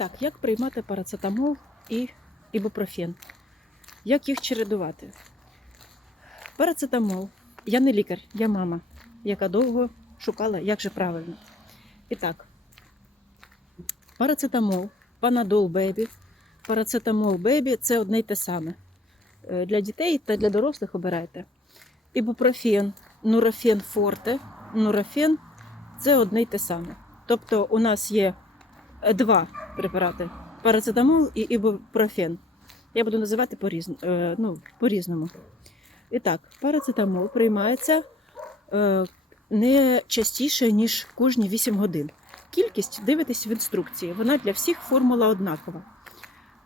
Так, як приймати парацетамол і ібупрофен? Як їх чередувати? Парацетамол. Я не лікар, я мама, яка довго шукала, як же правильно. І так, парацетамол, панадол бебі, парацетамол бебі це одне й те саме. Е, Для дітей та для дорослих обирайте. Ібупрофен, нурофен форте, нурофен це одне й те саме. Тобто у нас є два препарати: парацетамол і ібупрофен. Я буду називати по-різному. Ну, по-різному. І так, парацетамол приймається е, не частіше, ніж кожні 8 годин. Кількість дивитесь в інструкції. Вона для всіх формула однакова.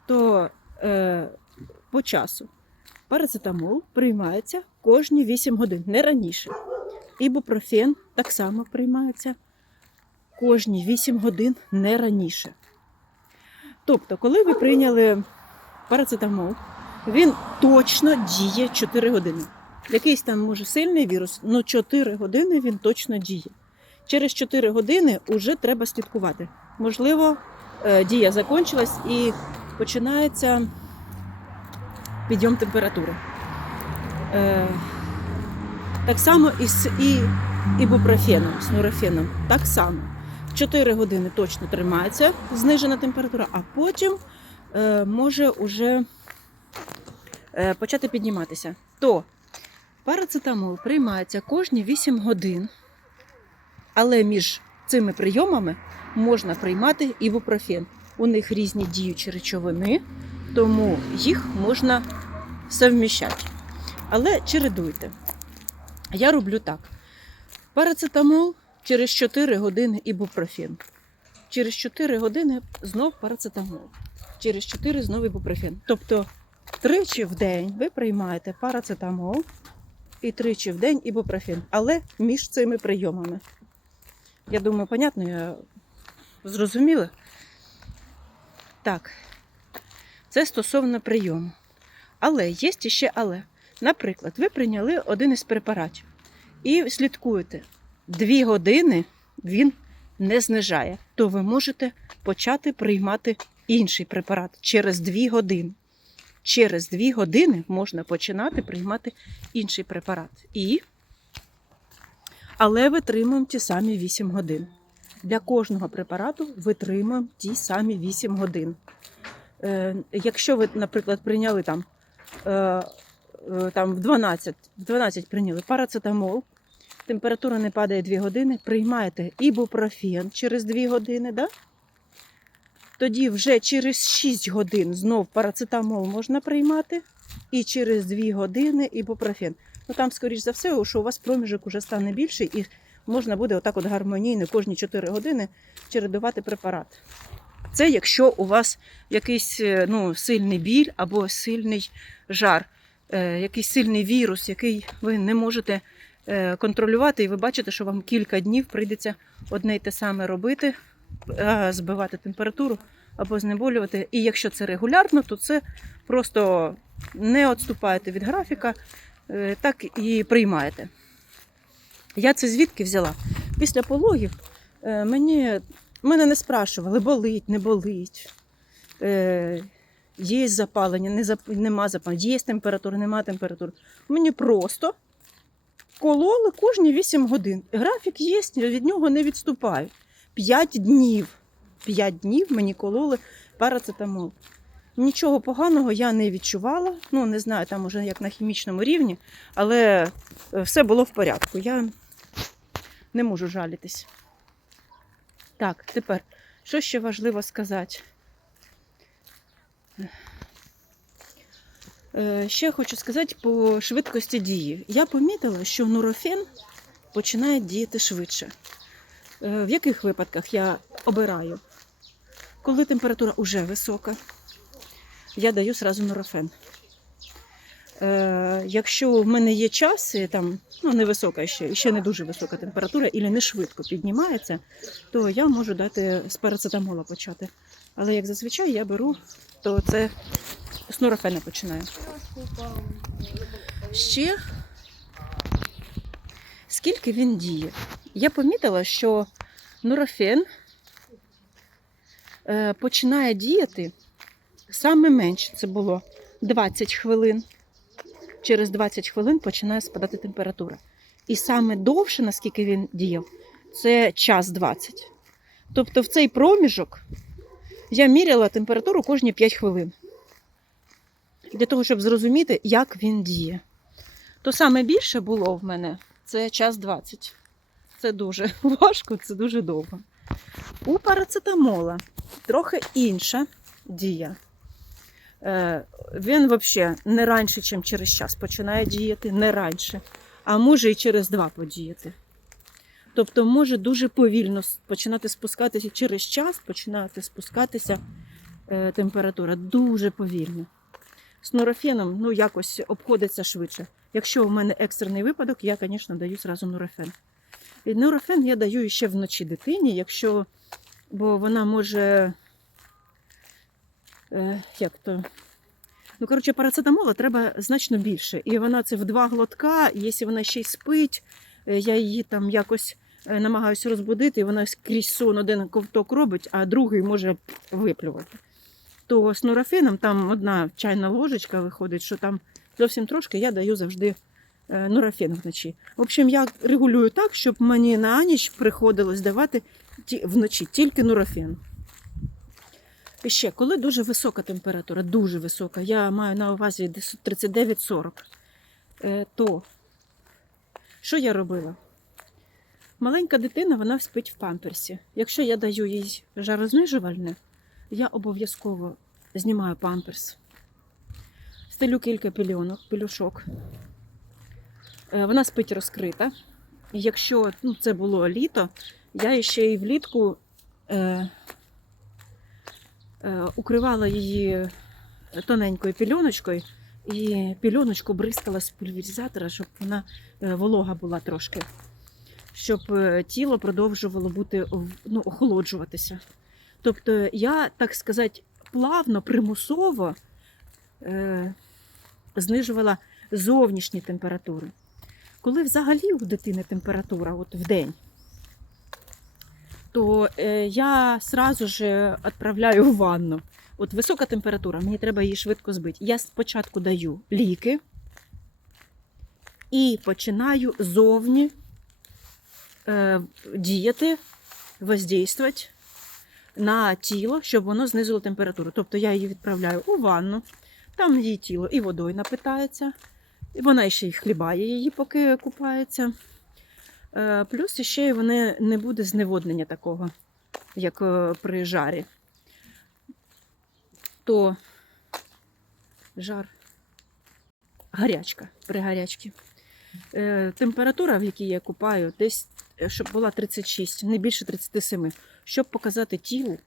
То е, по часу парацетамол приймається кожні 8 годин, не раніше. Ібупрофен так само приймається кожні 8 годин не раніше. Тобто, коли ви прийняли парацетамол, він точно діє 4 години. Якийсь там може сильний вірус, але 4 години він точно діє. Через 4 години вже треба слідкувати. Можливо, е, дія закінчилась і починається підйом температури. Е, Так само і з і, ібупрофеном, з нурофеном. Так само. 4 години точно тримається знижена температура, а потім е, може уже е, почати підніматися. То парацетамол приймається кожні 8 годин, але між цими прийомами можна приймати ібупрофен. У них різні діючі речовини, тому їх можна совміщати. Але чередуйте. Я роблю так: парацетамол через 4 години ібупрофен. Через 4 години знов парацетамол. Через 4 знову ібупрофен. Тобто тричі в день ви приймаєте парацетамол і тричі в день ібупрофен. Але між цими прийомами. Я думаю, понятно, я зрозуміла. Так, це стосовно прийому. Але є ще але. Наприклад, ви прийняли один із препаратів і слідкуєте. Дві години він не знижає, то ви можете почати приймати інший препарат через дві години. Через дві години можна починати приймати інший препарат. І... Але витримуємо ті самі 8 годин. Для кожного препарату витримуємо ті самі 8 годин. Е, якщо ви, наприклад, прийняли там, е, е, там в 12, в 12 прийняли парацетамол, температура не падає 2 години, приймаєте ібупрофен через 2 години, да? тоді вже через 6 годин знов парацетамол можна приймати, і через 2 години ібупрофен. Ну там, скоріш за все, що у вас проміжок уже стане більший, і можна буде отак от гармонійно кожні 4 години чередувати препарат. Це якщо у вас якийсь е, ну, сильний біль або сильний жар, е, якийсь сильний вірус, який ви не можете контролювати, і ви бачите, що вам кілька днів прийдеться одне й те саме робити, е, збивати температуру або знеболювати. І якщо це регулярно, то це просто не відступаєте від графіка, е, так і приймаєте. Я це звідки взяла? Після пологів е, мені, мене не спрашували, болить, не болить. Е, Є запалення, не зап... нема запалення, є температура, нема температури. Мені просто кололи кожні 8 годин. Графік є, від нього не відступаю. 5 днів. 5 днів мені кололи парацетамол. Нічого поганого я не відчувала. Ну, не знаю, там уже як на хімічному рівні, але е, все було в порядку. Я не можу жалітись. Так, тепер, що ще важливо сказати? Е, Ще хочу сказати по швидкості дії. Я помітила, що нурофен починає діяти швидше. Е, В яких випадках я обираю? Коли температура вже висока, я даю сразу нурофен. Е, якщо в мене є час, і там ну, невисока ще, ще не дуже висока температура, і не швидко піднімається, то я можу дати з парацетамола почати. Але як зазвичай я беру, то це з нурофена починаю. Ще скільки він діє? Я помітила, що нурофен е, починає діяти саме менше. Це було 20 хвилин. Через 20 хвилин починає спадати температура. І саме довше, наскільки він діяв, це час 20. Тобто в цей проміжок я міряла температуру кожні 5 хвилин. Для того, щоб зрозуміти, як він діє. То саме більше було в мене це час 20. Це дуже важко, це дуже довго. У парацетамола трохи інша дія. Е, Він взагалі не раніше, ніж через час починає діяти, не раніше, а може і через два подіяти. Тобто може дуже повільно починати спускатися через час, починати спускатися е, температура дуже повільно. Нурофеном ну, якось обходиться швидше. Якщо у мене екстрений випадок, я, звісно, даю зразу нурофен. І нурофен я даю ще вночі дитині, якщо, бо вона може. Е, як то? Ну, коротше, парацетамола треба значно більше. І вона це в два глотка, якщо вона ще й спить, е, я її там якось е, намагаюся розбудити, і вона скрізь сон один ковток робить, а другий може виплювати. То з нурофеном там одна чайна ложечка виходить, що там зовсім трошки я даю завжди е, нурофен вночі. В общем, я регулюю так, щоб мені на ніч приходилось давати вночі тільки нурофен. І ще, коли дуже висока температура, дуже висока, я маю на увазі десь 39-40, е, то що я робила? Маленька дитина, вона спить в памперсі. Якщо я даю їй жарознижувальне, я обов'язково знімаю памперс. Стелю кілька пільонок, пелюшок. Е, Вона спить розкрита. І Якщо ну, це було літо, я ще й влітку е, е, укривала її тоненькою пільоночкою і пільоночку бризкала з пульверизатора, щоб вона е, волога була трошки, щоб е, тіло продовжувало бути ну, охолоджуватися. Тобто я, так сказати, плавно, примусово е, знижувала зовнішні температури. Коли взагалі у дитини температура от в день, то е, я сразу ж відправляю в ванну. От висока температура, мені треба її швидко збити. Я спочатку даю ліки і починаю зовні е, діяти, воздействувати на тіло, щоб воно знизило температуру. Тобто я її відправляю у ванну, там її тіло і водою напитається, і вона ще й хлібає її, поки купається. Е, Плюс ще вони не буде зневоднення такого, як е, при жарі. То жар, гарячка при гарячці. Е, Температура, в якій я купаю, десь щоб була 36, не більше 37, щоб показати тілу,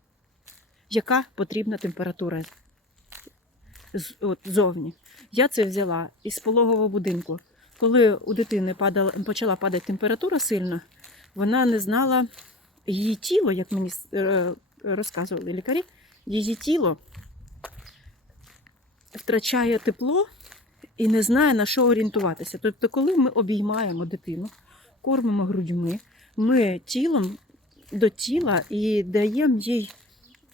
яка потрібна температура з- от, зовні. Я це взяла із пологового будинку. Коли у дитини падала, почала падати температура сильно, вона не знала її тіло, як мені е, розказували лікарі, її тіло втрачає тепло і не знає на що орієнтуватися. Тобто, коли ми обіймаємо дитину, кормимо грудьми, ми тілом до тіла і даємо їй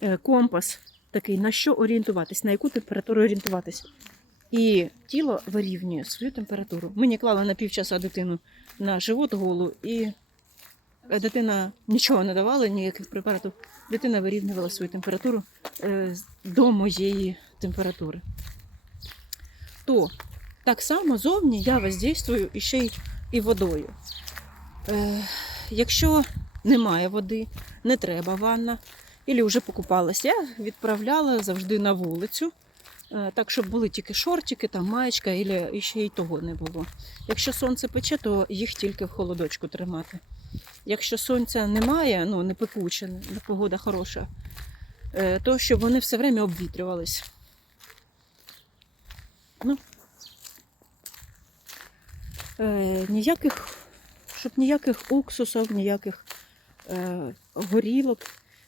е, компас такий, на що орієнтуватись, на яку температуру орієнтуватись. І тіло вирівнює свою температуру. Мені клали на півчаса дитину на живот голу, і е, дитина нічого не давала, ніяких препаратів. Дитина вирівнювала свою температуру е, до моєї температури. То так само зовні я воздействую і ще й і водою. Якщо немає води, не треба ванна, або вже покупалась, я відправляла завжди на вулицю. Е, Так, щоб були тільки шортики, там маєчка, і ще й того не було. Якщо сонце пече, то їх тільки в холодочку тримати. Якщо сонця немає, ну не пекуче, погода хороша, е, то щоб вони все время обвітрювались. Ну, е, ніяких, щоб ніяких уксусів, ніяких горілок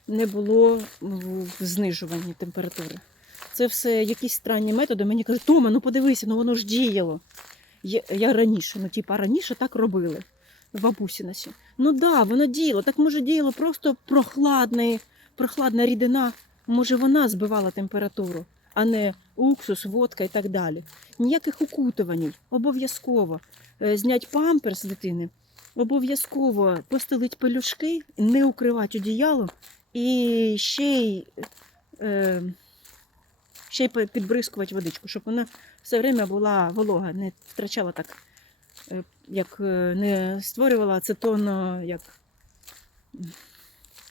не було в в знижуванні температури. Це все якісь странні методи. Мені кажуть, Тома, ну подивися, ну воно ж діяло. Я, раніше, ну типа раніше так робили. Бабусі наші. Ну да, воно діяло. Так може діяло просто прохладний, прохладна рідина, може вона збивала температуру, а не уксус, водка і так далі. Ніяких укутувань, обов'язково Е, знять памперс дитини, обов'язково постелить пелюшки, не укривати одіялом і ще й, е, ще й підбризкувати водичку, щоб вона все время була волога, не втрачала так, е, як е, не створювала ацетоно, як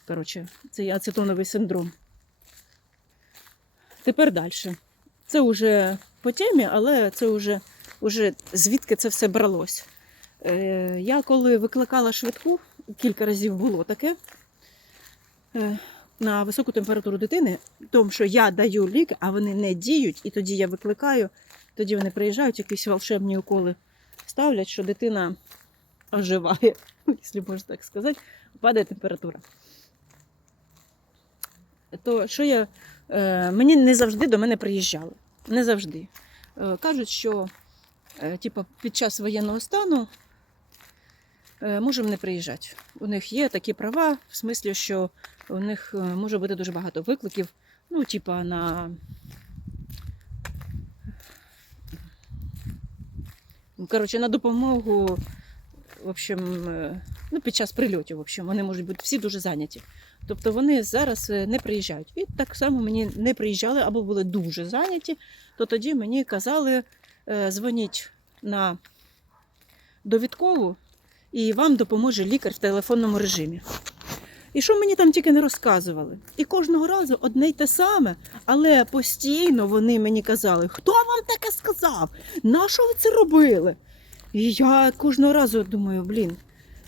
коротше, цей ацетоновий синдром. Тепер далі. Це вже по темі, але це вже, вже звідки це все бралось. Е, я коли викликала швидку, кілька разів було таке е, на високу температуру дитини, тому що я даю лік, а вони не діють, і тоді я викликаю, тоді вони приїжджають, якісь волшебні уколи ставлять, що дитина оживає, якщо можна так сказати, падає температура. То що я, е, мені не завжди до мене приїжджали. Не завжди. Кажуть, що типу, під час воєнного стану можемо не приїжджати. У них є такі права, в смислі, що у них е, може бути дуже багато викликів, ну, типа на. Коротше, на допомогу в общем, е, ну, під час прильотів, в общем, вони можуть бути всі дуже зайняті. Тобто вони зараз е, не приїжджають. І так само мені не приїжджали або були дуже зайняті, то тоді мені казали, е, дзвоніть на довідкову, і вам допоможе лікар в телефонному режимі. І що мені там тільки не розказували. І кожного разу одне й те саме, але постійно вони мені казали, хто вам таке сказав? На що ви це робили? І я кожного разу думаю, блін,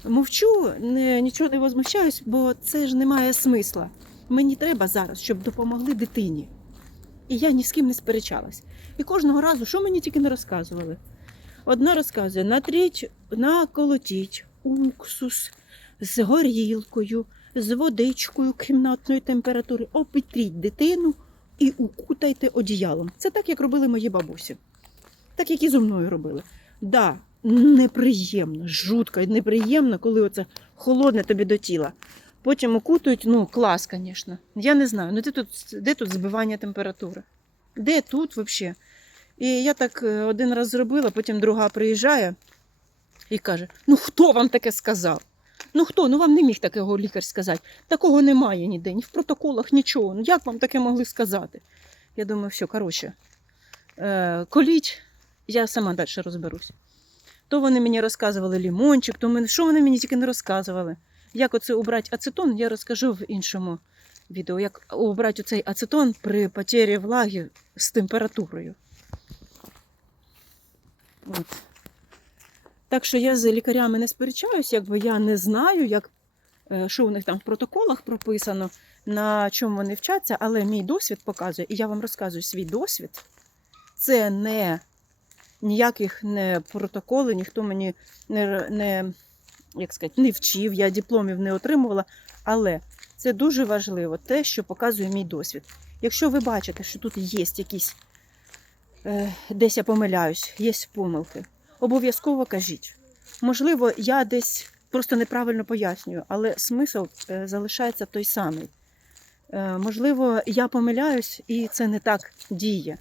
мовчу, не, нічого не возмущаюсь, бо це ж не має смисла. Мені треба зараз, щоб допомогли дитині. І я ні з ким не сперечалась. І кожного разу, що мені тільки не розказували. Одна розказує: натріть, наколотіть уксус з горілкою, з водичкою кімнатної температури, обітріть дитину і укутайте одіялом. Це так, як робили мої бабусі. Так, як і зо мною робили. Да, неприємно, жутко і неприємно, коли оце холодне тобі до тіла. Потім укутують, ну, клас, звісно. Я не знаю, ну де тут, де тут збивання температури? Де тут взагалі? І я так е, один раз зробила, потім друга приїжджає і каже: Ну хто вам таке сказав? Ну хто? Ну вам не міг такого лікар сказати. Такого немає ніде, ні в протоколах, нічого. Ну як вам таке могли сказати? Я думаю, все, коротше, е, коліть, я сама далі розберусь. То вони мені розказували лімончик, то мене, що вони мені тільки не розказували. Як оце убрати ацетон, я розкажу в іншому відео. Як убрати оцей ацетон при потері влаги з температурою. От. Так що я з лікарями не сперечаюсь, якби я не знаю, як, е, що у них там в протоколах прописано, на чому вони вчаться, але мій досвід показує, і я вам розказую свій досвід. Це не ніяких не протоколи, ніхто мені не, не, як сказати, не вчив, я дипломів не отримувала. Але це дуже важливо, те, що показує мій досвід. Якщо ви бачите, що тут є якісь, десь я помиляюсь, є помилки, обов'язково кажіть. Можливо, я десь просто неправильно пояснюю, але смисл е, залишається той самий. Е, можливо, я помиляюсь і це не так діє.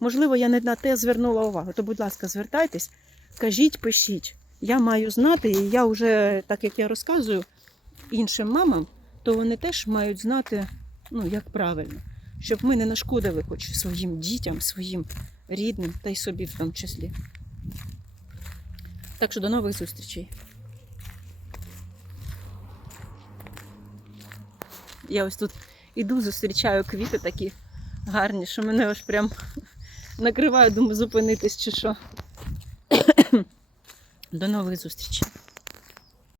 Можливо, я не на те звернула увагу. То, будь ласка, звертайтесь, кажіть, пишіть. Я маю знати, і я вже, так як я розказую іншим мамам, то вони теж мають знати, ну, як правильно, щоб ми не нашкодили хоч своїм дітям, своїм рідним та й собі в тому числі. Так що до нових зустрічей. Я ось тут іду, зустрічаю квіти такі гарні, що мене аж прям накриває, думаю, зупинитись чи що. До нових зустрічей.